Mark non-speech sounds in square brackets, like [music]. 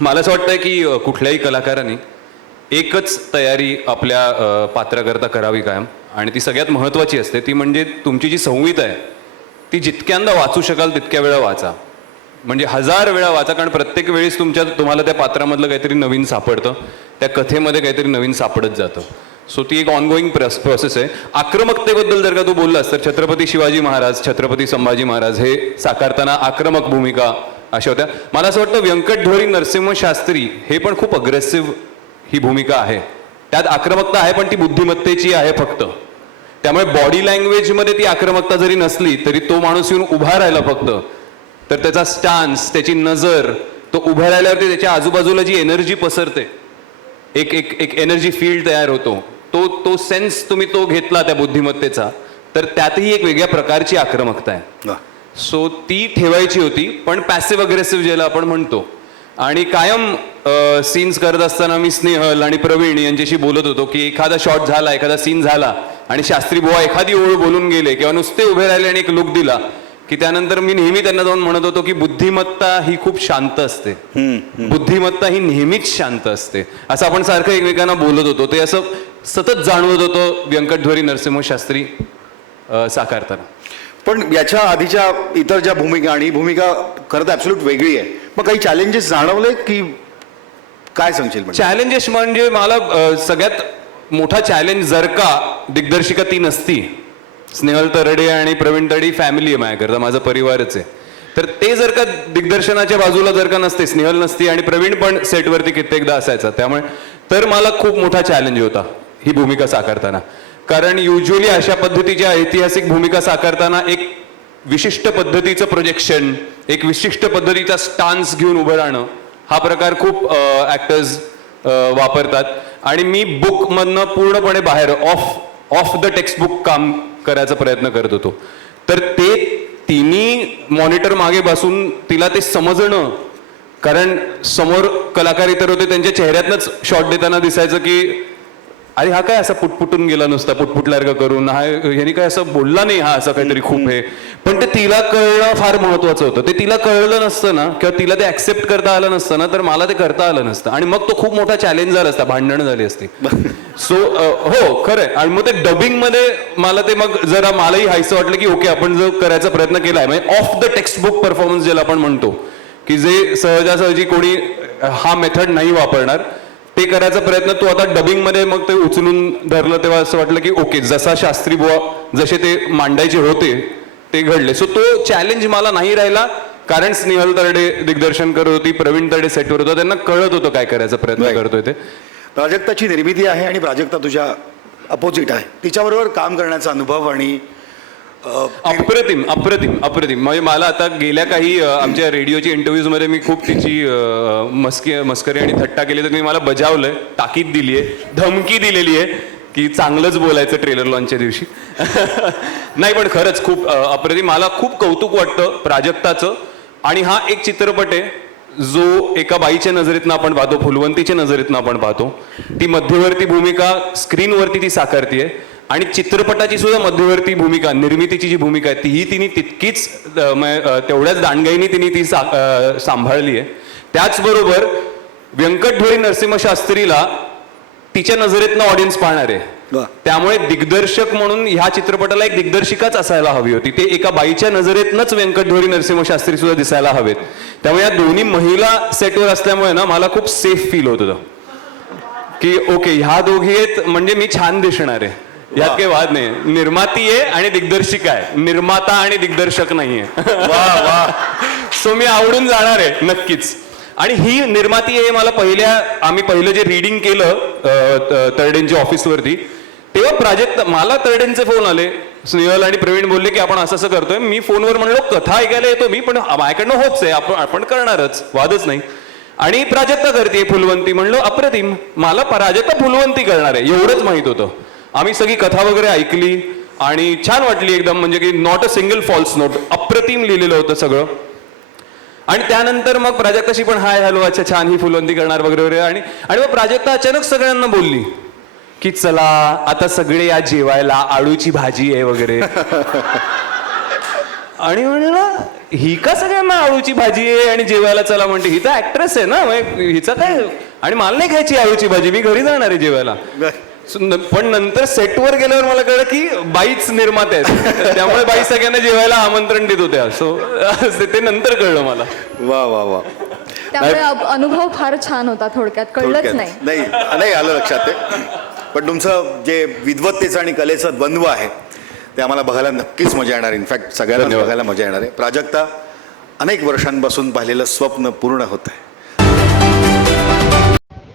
मला असं वाटतं की कुठल्याही कलाकाराने एकच तयारी आपल्या पात्राकरता करावी कायम. आणि ती सगळ्यात महत्त्वाची असते. ती म्हणजे तुमची जी संहिता आहे ती जितक्यांदा वाचू शकाल तितक्या वेळा वाचा. म्हणजे हजार वेळा वाचा कारण प्रत्येक वेळेस तुमच्या तुम्हाला त्या पात्रामधलं काहीतरी नवीन सापडतं. त्या कथेमध्ये काहीतरी नवीन सापडत जातं. सो ती एक ऑनगोईंग प्रस प्रोसेस आहे. आक्रमकतेबद्दल जर का तू बोललास तर छत्रपती शिवाजी महाराज छत्रपती संभाजी महाराज हे साकारताना आक्रमक भूमिका अशा होत्या. मला असं वाटतं व्यंकटधोरी नरसिंह शास्त्री हे पण खूप अग्रेसिव्ह ही भूमिका आहे. त्यात आक्रमकता आहे पण ती बुद्धिमत्तेची आहे फक्त. त्यामुळे बॉडी लँग्वेजमध्ये ती आक्रमकता जरी नसली तरी तो माणूस येऊन उभा राहिला फक्त. तर त्याचा स्टान्स त्याची नजर तो उभा राहिल्यावरती त्याच्या आजूबाजूला जी एनर्जी पसरते एक एक एक एनर्जी फील्ड तयार होतो. तो तो सेन्स तुम्ही तो घेतला त्या बुद्धिमत्तेचा. तर त्यातही एक वेगळ्या प्रकारची आक्रमकता आहे. सो ती ठेवायची होती पण पॅसिव्ह अग्रेसिव्ह ज्याला आपण म्हणतो. आणि कायम सीन्स करत असताना मी स्नेहल आणि प्रवीण यांच्याशी बोलत होतो की एखादा शॉट झाला एखादा सीन झाला आणि शास्त्री बुवा एखादी ओळ बोलून गेले किंवा नुसते उभे राहिले आणि एक लुक दिला की त्यानंतर मी नेहमी त्यांना जाऊन म्हणत होतो की बुद्धिमत्ता ही खूप शांत असते. बुद्धिमत्ता ही नेहमीच शांत असते. असं आपण सारखं एकमेकांना बोलत होतो. ते असं सतत जाणवत होतो व्यंकटध्वरी नरसिंह शास्त्री साकारताना. पण याच्या आधीच्या इतर ज्या भूमिका आणि भूमिका खरं तर ॲब्सोल्यूट वेगळी आहे. मग काही चॅलेंजेस जाणवले की काय सांगशील म्हणजे? चॅलेंजेस म्हणजे मला सगळ्यात मोठा चॅलेंज जर का दिग्दर्शिका ती नसती. स्नेहल तरडे आणि प्रवीण तरडी फॅमिली आहे माझ्याकरता माझा परिवारच आहे. तर ते जर का दिग्दर्शनाच्या बाजूला जर का नसते स्नेहल नसती आणि प्रवीण पण सेटवरती कित्येकदा असायचा. त्यामुळे तर मला खूप मोठा चॅलेंज होता ही भूमिका साकारताना. कारण युजली अशा पद्धतीच्या ऐतिहासिक भूमिका साकारताना एक विशिष्ट पद्धतीचं प्रोजेक्शन एक विशिष्ट पद्धतीचा स्टान्स घेऊन उभं राहणं हा प्रकार खूप ॲक्टर्स वापरतात. आणि मी बुकमधनं पूर्णपणे बाहेर ऑफ ऑफ द टेक्स्टबुक काम करायचा प्रयत्न करत होतो. तर ते तिन्ही मॉनिटर मागे बसून तिला ते समजणं कारण समोर कलाकार इतर होते त्यांच्या चेहऱ्यातनंच शॉट देताना दिसायचं की अरे हा काय असा पुटपुटून गेला नुसता पुटपुटल्यासारखं करून? हा ह्यानी काय असं बोलला नाही हा असं काहीतरी खूप आहे पण ते तिला कळणं फार महत्वाचं होतं. ते तिला कळलं नसतं ना किंवा तिला ते ऍक्सेप्ट करता आलं नसतं ना तर मला ते करता आलं नसतं. आणि मग तो खूप मोठा चॅलेंज झाला असता भांडणं झाली असती. [laughs] सो हो खरंय. आणि मग ते डबिंगमध्ये मला ते मग जरा मलाही हायचं वाटलं की ओके आपण जो करायचा प्रयत्न केलाय म्हणजे ऑफ द टेक्स्टबुक परफॉर्मन्स ज्याला आपण म्हणतो की जे सहजासहजी कोणी हा मेथड नाही वापरणार ते करायचा प्रयत्न तू आता डबिंगमध्ये मग ते उचलून धरलं तेव्हा असं वाटलं की ओके जसा शास्त्री बुवा जसे ते मांडायचे होते ते घडले. सो तो चॅलेंज मला नाही राहिला कारण स्नेहल तरडे दिग्दर्शन करत होती प्रवीण तरडे सेटवर होता त्यांना कळत होतं काय करायचा प्रयत्न. करतोय ते. प्राजक्ताची निर्मिती आहे आणि प्राजक्ता तुझ्या अपोजिट आहे. तिच्याबरोबर काम करण्याचा अनुभव आणि अप्रतिम अप्रतिम अप्रतिम. म्हणजे मला आता गेल्या काही आमच्या रेडिओच्या इंटरव्ह्यूजमध्ये मी खूप तिची मस्की मस्करी आणि थट्टा केली तर मी मला बजावलंय ताकीद दिली आहे धमकी दिलेली आहे की चांगलंच बोलायचं ट्रेलर लॉन्चच्या दिवशी. [laughs] नाही पण खरंच खूप अप्रतिम. मला खूप कौतुक वाटतं प्राजक्ताचं. आणि हा एक चित्रपट आहे जो एका बाईच्या नजरेतनं आपण पाहतो फुलवंतीच्या नजरेतनं आपण पाहतो. ती मध्यवर्ती भूमिका स्क्रीनवरती ती साकारतीये. आणि चित्रपटाची सुद्धा मध्यवर्ती भूमिका निर्मितीची जी भूमिका आहे तीही तिने तितकीच तेवढ्याच दांडगाईने तिने ती सांभाळली आहे. त्याचबरोबर व्यंकटधोरी नरसिंह शास्त्रीला तिच्या नजरेतनं ऑडियन्स पाहणार आहे. त्यामुळे दिग्दर्शक म्हणून ह्या चित्रपटाला एक दिग्दर्शिकाच असायला हवी होती. ते एका बाईच्या नजरेतनंच व्यंकटधोरी नरसिंह शास्त्री सुद्धा दिसायला हवेत. त्यामुळे या दोन्ही महिला सेटवर असल्यामुळे ना मला खूप सेफ फील होत होतं. की ओके ह्या दोघी आहेत म्हणजे मी छान दिसणार आहे. यात काही वाद नाही. निर्माती आहे आणि दिग्दर्शिका आहे. निर्माता आणि दिग्दर्शक नाहीये. [laughs] सो मी आवडून जाणार आहे नक्कीच. आणि ही निर्माती आहे मला पहिल्या आम्ही पहिलं जे रिडिंग केलं तरडेंच्या ऑफिसवरती तेव्हा प्राजक्त मला तरडेंचे फोन आले. स्नेहल आणि प्रवीण बोलले की आपण असं असं करतोय. मी फोनवर म्हणलो कथा ऐकायला येतो मी पण माझ्याकडनं होच आहे आपण आपण करणारच. वादच नाही. आणि प्राजक्ता करते फुलवंती. म्हणलो अप्रतिम. मला प्राजक्ता फुलवंती करणार आहे. एवढंच माहीत होतं. आम्ही सगळी कथा वगैरे ऐकली आणि छान वाटली एकदम म्हणजे की not a single false note अप्रतिम लिहिलेलं होतं सगळं. आणि त्यानंतर मग प्राजक्ताशी पण हाय हॅलो अच्छा छान ही फुलवंती करणार वगैरे वगैरे आणि आणि मग प्राजक्ता अचानक सगळ्यांना बोलली की चला आता सगळे या जेवायला आळूची भाजी आहे वगैरे. [laughs] आणि म्हणलं ही का सगळ्यांना आळूची भाजी आहे आणि जेवायला चला म्हणते ही तर ऍक्ट्रेस आहे ना हिचा काय आणि मला नाही खायची आळूची भाजी मी घरी जाणार आहे जेवायला. पण नंतर सेटवर गेल्यावर मला कळलं की बाईच निर्माते आहेत. [laughs] त्यामुळे बाई सगळ्यांना जेवायला आमंत्रण देत होत्या. सो [laughs] ते नंतर कळलं मला. वा वा वा. त्यामुळे अनुभव फार छान होता थोडक्यात. कळलंच. नाही. नाही नाही आलं लक्षात ते. पण तुमचं जे विद्वत्तेचं आणि कलेचं द्वंद्व आहे ते आम्हाला बघायला नक्कीच मजा येणार. इनफॅक्ट सगळ्यांना. बघायला मजा येणार आहे. प्राजक्ता अनेक वर्षांपासून पाहिलेलं स्वप्न पूर्ण होत आहे